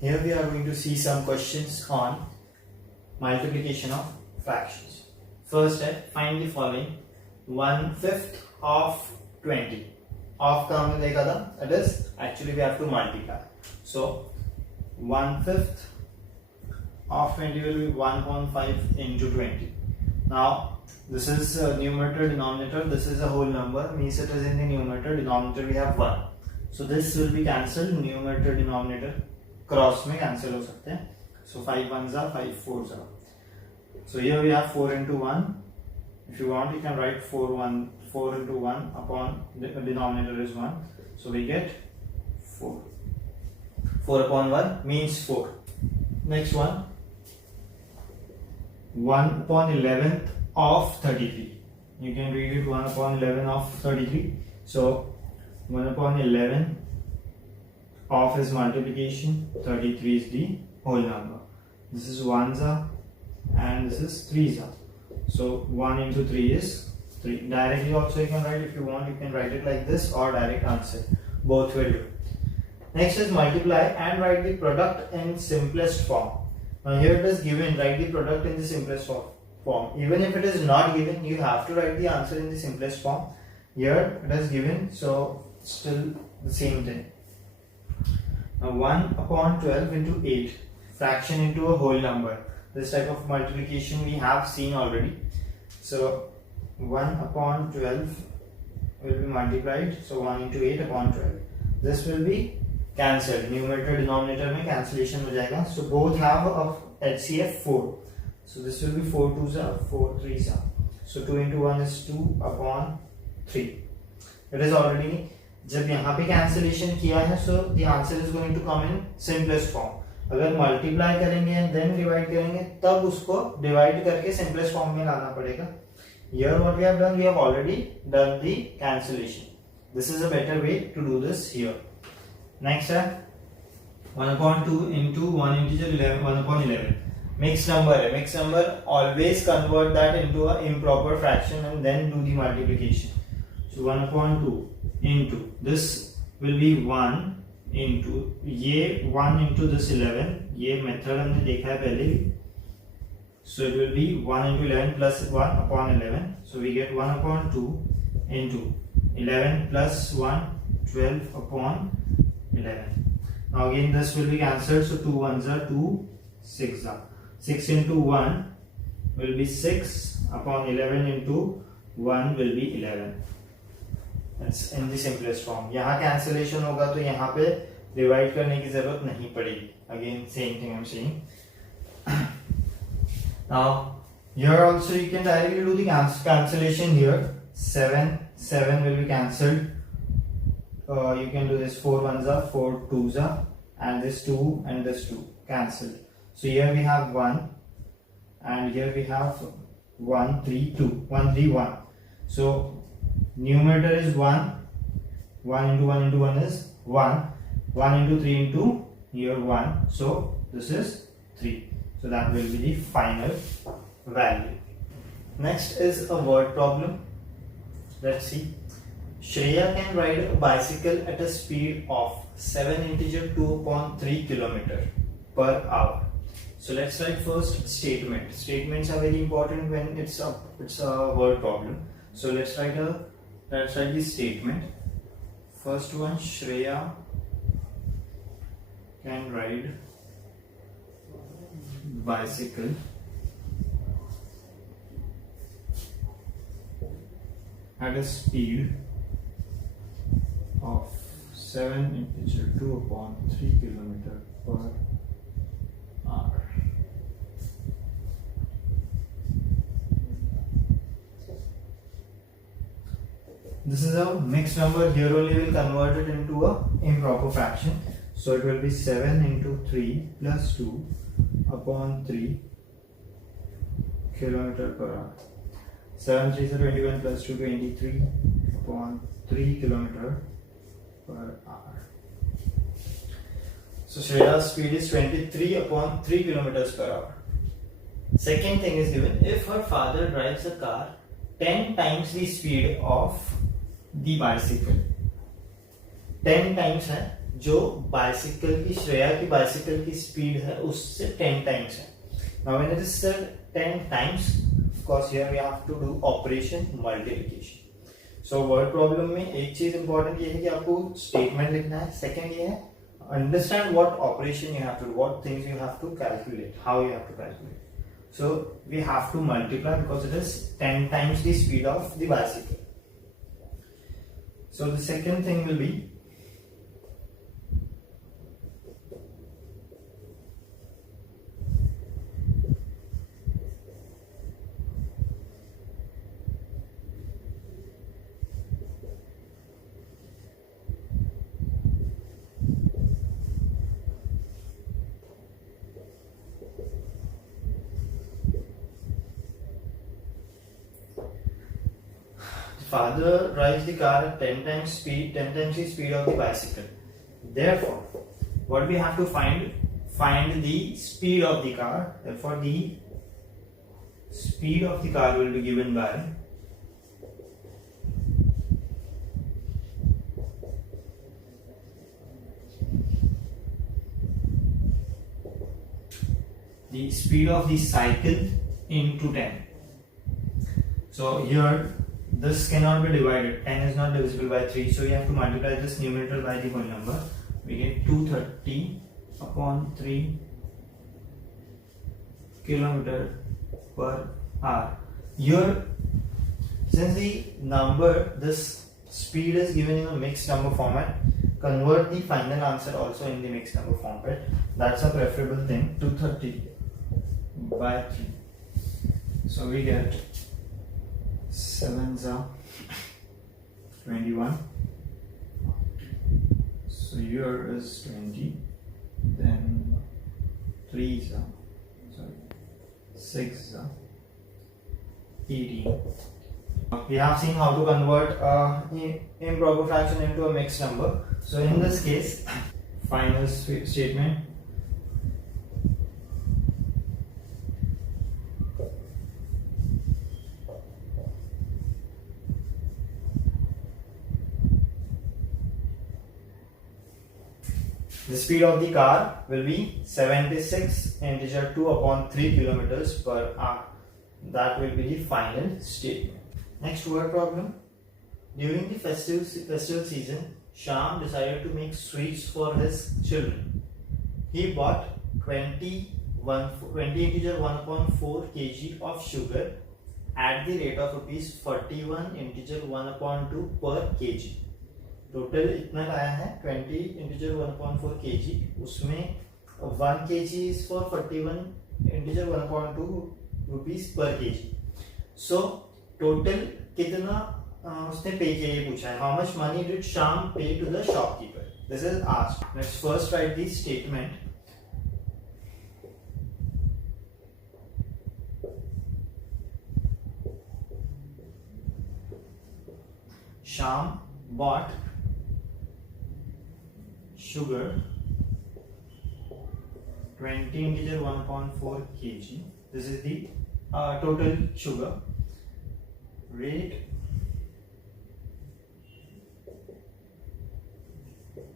Here we are going to see some questions on multiplication of fractions. First step, find the following 1/5 of 20. Of का हमने देखा था, that is actually we have to multiply. So 1/5 of 20 will be 1.5 into 20. Now this is numerator denominator, this is a whole number, means it is in the numerator, denominator we have 1. So this will be cancelled, numerator denominator cross में cancel हो सकते हैं. So 5 1s are 5 4s are. So here we have 4 into 1. If you want, you can write 4 into 1 upon the denominator is 1. So we get 4. 4 upon 1 means 4. Next one, 1 upon 11th of 33. You can read it 1 upon 11 of 33. So 1 upon 11 of is multiplication, 33 is the whole number. This is 1s and this is 3s. So 1 into 3 is 3. Directly also you can write, if you want you can write it like this or direct answer. Both will do. Next is multiply and write the product in simplest form. Now here it is given, write the product in the simplest form. Even if it is not given, you have to write the answer in the simplest form. Here it is given, so still the same thing. Now 1 upon 12 into 8, fraction into a whole number. This type of multiplication we have seen already. So 1 upon 12 will be multiplied. So 1 into 8 upon 12. This will be cancelled. Numerator denominator में cancellation हो जाएगा. So both have a HCF 4. So this will be 4 2s are 4 3s are. So 2 into 1 is 2 upon 3. It is already, जब यहाँ पे cancellation किया है, so the answer is going to come in simplest form. अगर multiply करेंगे and then divide करेंगे तब उसको डिवाइड करके सिंपलेस्ट फॉर्म में लाना पड़ेगा. Here what we have done, we have already done the cancellation. This is a better way to do this here. Next है 1 upon 2 into 1 integer 11, 1 upon 11. Mixed number है. Mixed number always convert that into a improper fraction and then do the multiplication. So 1 upon 2 into this will be 1 into ये 1 into this 11, ये method हमने देखा है पहले भी. So it will be 1 into 11 plus 1 upon 11. So we get 1 upon 2 into 11 plus 1, 12 upon 11. Now again this will be cancelled. So 2 1s are 2, 6 are. 6 into 1 will be 6 upon 11 into 1 will be 11. That's in the simplest form. यहाँ cancellation होगा तो यहाँ पे divide करने की जरूरत नहीं पड़ेगी. Again same thing I'm saying. Now here also you can directly do the cancellation here. 7 will be cancelled. You can do this 4 1s are 4 2s are and this 2 and this 2 cancelled. So here we have 1 and here we have 1 3 2 1 3 1. So numerator is 1, 1 into 1 into 1 is 1, 1 into 3 into here 1, so this is 3. So that will be the final value. Next is a word problem. Let's see. Shreya can ride a bicycle at a speed of 7 integer 2 upon 3 km per hour. So let's write first statement. Statements are very important when it's a word problem. So let's write the statement. First one, Shreya can ride bicycle at a speed of 7 integer 2 upon 3 km per hour. This is a mixed number. Here only we will convert it into a improper fraction. So it will be 7 into 3 plus 2 upon 3 km per hour. 7 3s are 21 plus 2 23 upon 3 km per hour. So Shreya's speed is 23 upon 3 km per hour. Second thing is given, if her father drives a car 10 times the speed of the bicycle, 10 times है जो bicycle की श्रेया की bicycle की speed है उससे 10 times है. Now when it is 10 times, of course here we have to do operation multiplication. So word problem में एक चीज इंपॉर्टेंट ये है कि आपको स्टेटमेंट लिखना है. सेकंड ये है understand what operation you have to do, what things you have to calculate, how you have to calculate. So we have to multiply because it is 10 times the speed of the bicycle. So the second thing will be father drives the car at 10 times the speed of the bicycle. Therefore, what we have to find the speed of the car. Therefore, the speed of the car will be given by the speed of the cycle into 10. So here this cannot be divided. 10 is not divisible by 3, so you have to multiply this numerator by the whole number. We get 230 upon 3 kilometer per hour. Here, since the number, this speed is given in a mixed number format, convert the final answer also in the mixed number format. That's a preferable thing. 230 by 3. So we get 7s are 21. So here is 20. Then 3s are 6s are 18. We have seen how to convert improper fraction into a mixed number. So in this case, final statement. The speed of the car will be 76 integer 2 upon 3 kilometers per hour. That will be the final statement. Next word problem. During the festival season, Sham decided to make sweets for his children. He bought 20 integer 1 upon 4 kg of sugar at the rate of rupees 41 integer 1 upon 2 per kg. Total इतना लाया है 20 integer 1.4 kg, उसमें 1 kg is for 41 integer 1.2 rupees पर kg. So total कितना उसने pay किया ये पूछा है. How much money did Shyam pay to the shopkeeper? This is asked. Let's first write the statement. Sham bought sugar 20 integer 1.4 kg. This is the total sugar. Rate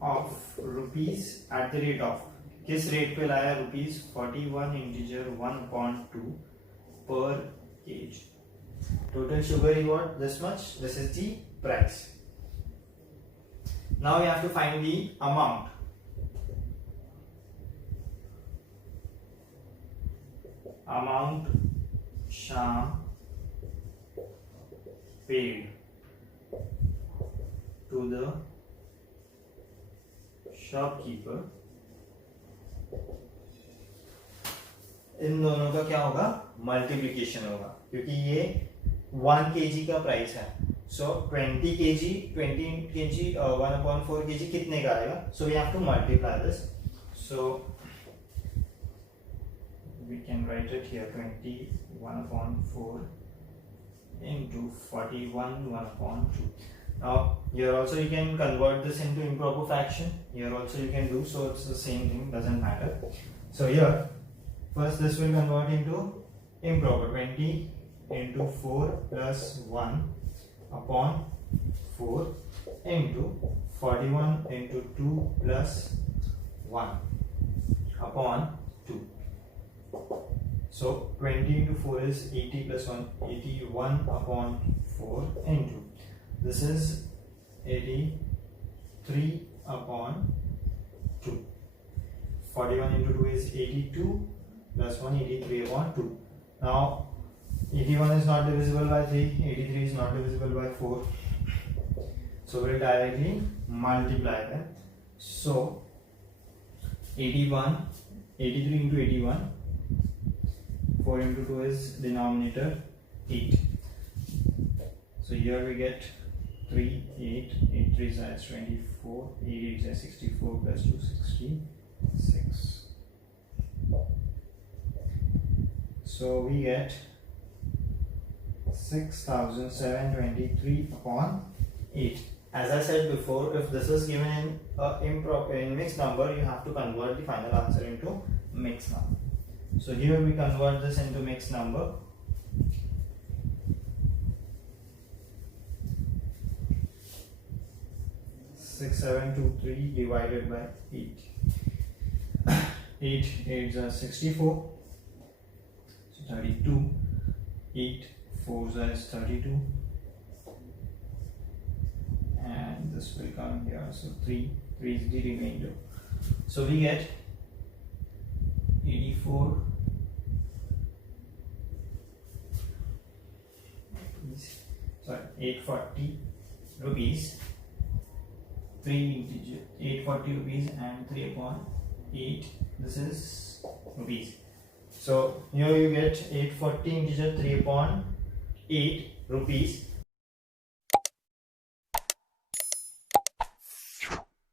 of rupees at the rate of, किस rate पे लाया? Rupees 41 integer 1.2 per kg. Total sugar is what? This much. This is the price. Now we have to find the amount. Amount Sham paid to the shopkeeper. इन दोनों का क्या होगा? Multiplication होगा, क्योंकि ये 1 kg का प्राइस है. So 20 kg 1.4 kg कितने का आएगा? So we have to multiply this. So we can write it here 20 1/4 into 41 1/2. Now here also you can convert this into improper fraction. Here also you can do, so it's the same thing, doesn't matter. So here first this will convert into improper. 20 into 4 plus 1 upon 4. into 41 into 2 plus 1 upon 2. So 20 into 4 is 80 plus 1, 81 upon 4 into, this is 83 upon 2. 41 into 2 is 82 plus 1, 83 upon 2. Now 81 is not divisible by 3, 83 is not divisible by 4. So we'll directly multiply them. So 83 into 81, 4 into 2 is denominator 8. So here we get 3, 8, 8 3 is 24, 8 8 is 64 plus 2, 66. So we get 6723 upon 8. As I said before, if this is given in mixed number, you have to convert the final answer into mixed number. So here we convert this into mixed number. Six, 7, 2, 3 divided by 8. 8 8s are 64. So 32. 8 4s is 32. And this will come here. So 3 is the remainder. So we get 84 840 rupees, 840 rupees and 3 upon 8, this is rupees. So here you get 840 integer 3 upon 8 rupees.